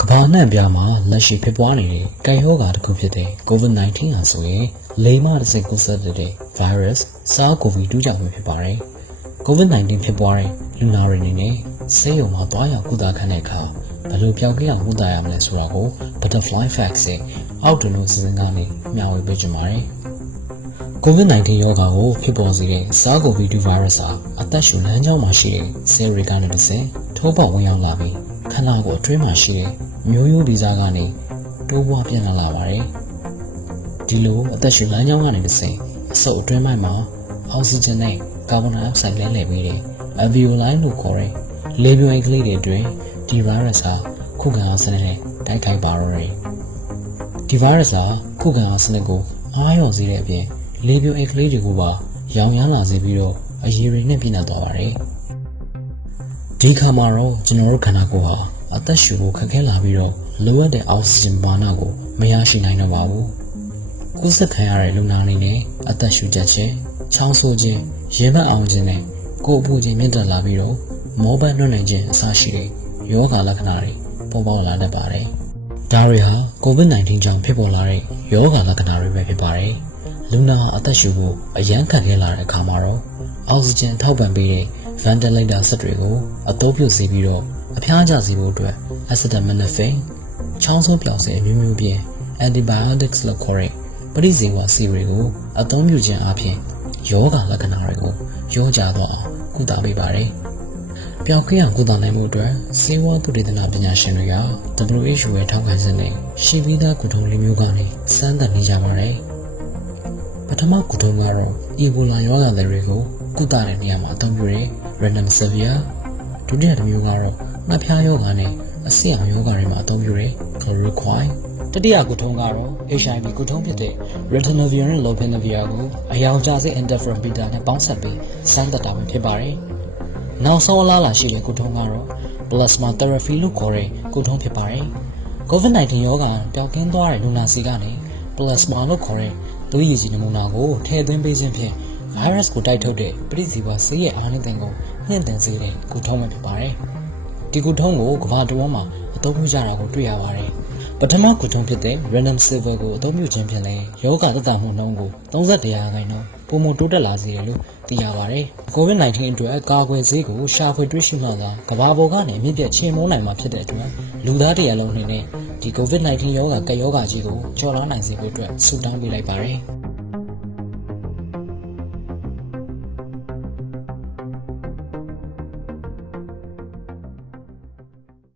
ကမ္ဘာနှံ့ပြားမှာလက်ရှိဖြစ်ပွားနေတဲ့ကပ်ရောဂါတစ်ခုဖြစ်တဲ့ COVID-19 ဟာဆိုရင်လိမ္မာတစ်စိတ်ကူးစက်တဲ့ virus SARS-CoV-2 ကြောင့်ဖြစ်ပါတယ်။ COVID-19 ဖြစ်ပွားတဲ့လူနာတွေအနေနဲ့ဆေးရုံမှာတွားရောက်ကုသခံတဲ့အခါဘယ်လိုပြောင်းလဲအောင်ကုသရမလဲဆိုတာကို Butterfly Facts ရဲ့အောက်တွင်လို့စီစဉ်ကနေမျှဝေပေးကြပါမယ်။ COVID-19 ရောဂါကိုဖြစ်ပေါ်စေတဲ့ SARS-CoV-2 virus ဟာအသက်ရှူလမ်းကြောင်းမှာရှိတဲ့ဆဲလ်တွေကနေတစ်ဆင့်ထိုးပေါက်ဝင်ရောက်လာပြီးခန္ဓာကိုယ်အတွင်းမှာရှိတဲ့မျိုးရိုးဗီဇကနေတိုးပွားပြန့်လာပါတယ်။ဒီလိုအသက်ရှူလမ်းကြောင်းကနေတစ်ဆင့်အဆုပ်အတွင်းပိုင်းမှာအောက်ဆီဂျင်နဲ့ကာဗွန်ဒိုင်အောက်ဆိုက်လဲလှယ်ပြီးတဲ့ alveoli လို့ခေါ်တဲ့လေပြွန်အိတ်ကလေးတွေအတွင်းဒီ virus ဟာခုခံအားစနစ်နဲ့တိုက်ခိုက်ပါတော့တယ်။ဒီ virus ဟာခုခံအားစနစ်ကိုအားလျော့စေတဲ့အပြင်လေပြွန်အိတ်ကလေးတွေကိုပါရောင်ရမ်းလာစေပြီးတော့အရည်တွေနဲ့ပြည့်နှက်သွားပါတယ်။ဒီခါမှာတော့ကျွန်တော်တို့ခန္ဓာကိုယ်ဟာအသက်ရှူဖို့ခက်ခဲလာပြီးတော့လိုအပ်တဲ့အောက်ဆီဂျင်ပမာဏကိုမရရှိနိုင်တော့ပါဘူး။ကူးစက်ခံရတဲ့လူနာအနေနဲ့အသက်ရှူချက်ခြင်း၊ချောင်းဆိုးခြင်း၊ရင်ဘတ်အောင်ခြင်းနဲ့ကိုယ်အပူချိန်မြင့်တက်လာပြီးတော့မောဘတ်နှွတ်နိုင်ခြင်းအစရှိတဲ့ရောဂါလက္ခဏာတွေပေါ်ပေါက်လာတတ်ပါတယ်။ဒါတွေဟာ COVID-19 ကြောင့်ဖြစ်ပေါ်လာတဲ့ရောဂါလက္ခဏာတွေပဲဖြစ်ပါတယ်။လူနာအသက်ရှူဖို့အရန်ခက်ခဲလာတဲ့အခါမှာတော့အောက်ဆီဂျင်ထောက်ပံ့ပေးတဲ့ ventilator စက်တွေကိုအသုံးပြုစေပြီးတော့အဖျားကျစေဖို့အတွက် acetaminophen ချောင်းဆိုးပြောင်စင်အမျိုးမျိုးပြင် antibiotics လို့ခေါ်တဲ့ပရိဇေဝဆေးတွေကိုအသုံးပြုခြင်းအပြင်ယောဂလက္ခဏာတွေကိုရောကြသွားအောင်ကုသပေးပါတယ်။ပျောက်ကင်းအောင်ကုသနိုင်မှုအတွက်ဆေးဝါးသုတေသနပညာရှင်တွေက WHO ရဲ့ထောက်ခံချက်နဲ့ရှိပြီးသားကုထုံးလေးမျိုးကနေစမ်းသပ်နေကြပါတယ်။ပထမကုထုံးကတော့ Ebola ရောဂါတွေကိုကုသတဲ့နေရာမှာအသုံးပြုတဲ့ Remdesivir ဒုတိယတစ်မျိုးကတော့ငှက်ဖျားရောဂါနဲ့အဆစ်အောင်ရောဂါတွေမှာအသုံးပြုတဲ့ Chloroquine တတိယကုထုံးကတော့ HIV ကုထုံးဖြစ်တဲ့ Ritonavir နဲ့ Lopinavir ကိုအယောင်ကျစိ interferon beta နဲ့ပေါင်းစပ်ပြီးစမ်းသပ်တာပဲဖြစ်ပါတယ်။နောက်ဆုံးအလားအလာရှိတဲ့ကုထုံးကတော့ Plasma Therapy လို့ခေါ်တဲ့ကုထုံးဖြစ်ပါတယ်။ COVID-19 ရောဂါပျောက်ကင်းသွားတဲ့လူနာစီကနေ Plasma လို့ခေါ်တဲ့သွေးရည်ကြည်နမူနာကိုထည့်သွင်းပေးခြင်းဖြင့် virus ကိုတိုက်ထုတ်တဲ့ပရိဇီဝဆေးရဲ့အာနိသင်ကိုမြင့်တင်စေတဲ့ကုထုံးပဲဖြစ်ပါတယ်။ဒီကုထုံးကိုကမ္ဘာတစ်ဝန်းမှာအသုံးပြုကြတာကိုတွေ့ရပါတယ်။ပထမကုထုံးဖြစ်တဲ့ Remdesivir ကိုအသုံးပြုခြင်းဖြင့်လည်းရောဂါသက်သာမှုနှုန်းကို31%ပုံမှန်တိုးတက်လာစေတယ်လို့သိရပါတယ်။ COVID-19 အတွက်ကာကွယ်ဆေးကိုရှာဖွေတွေ့ရှိမှသာကမ္ဘာပေါ်ကနေအမြင့်ပြတ်ချေမှုန်းနိုင်မှာဖြစ်တဲ့အတွက်လူသားတစ်ရပ်လုံးအနေနဲ့ဒီ COVID-19 ရောဂါကပ်ရောဂါကြီးကိုကျော်လွှားနိုင်စေဖို့အတွက်ဆုတောင်းပေးလိုက်ပါတယ်။